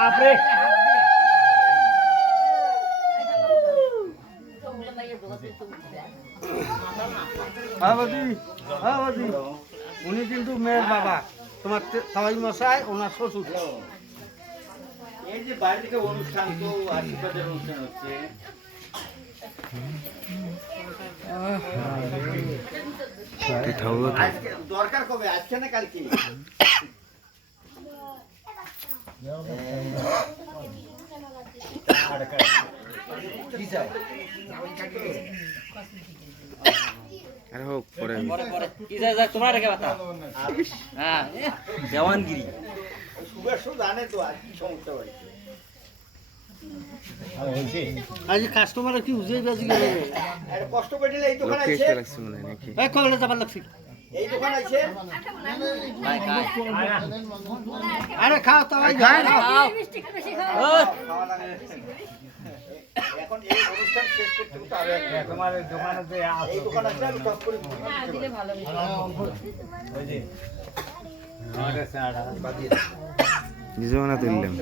তারপরে উনি কিন্তু মেয়ের বাবা, তোমার সবাই মশাই ওনার শ্বশুর। এই যে বাইরে থেকে অনুষ্ঠান তো আশীর্বাদের অনুষ্ঠান হচ্ছে। আজকে দরকার কবে, আজকে না কালকে? কি চাই? আরে হোক পরে কি যায় তোমরা রেখে বাতা। হ্যাঁ দেওয়ানগিরি সুবেশ জানে তো আর কি সমস্যা হয়েছে। আজ কাস্টমার কি উজেই বাজি গেল আরে কষ্ট করে নিলে এই দোকান লোকে আছে, এসে লাগছে মনে হয় নাকি? এই কবে যাবার লাগছে। এই দোকান আছে। আরে খাও তো ভাই খাও। খাও। খাওয়া দাওয়া এখন এই অনুষ্ঠান শেষ করতে করতে আরো একটা তোমার দোকানে যে এই দোকান আছে আমি সব করে দিলে ভালো নিজেও না তুললাম।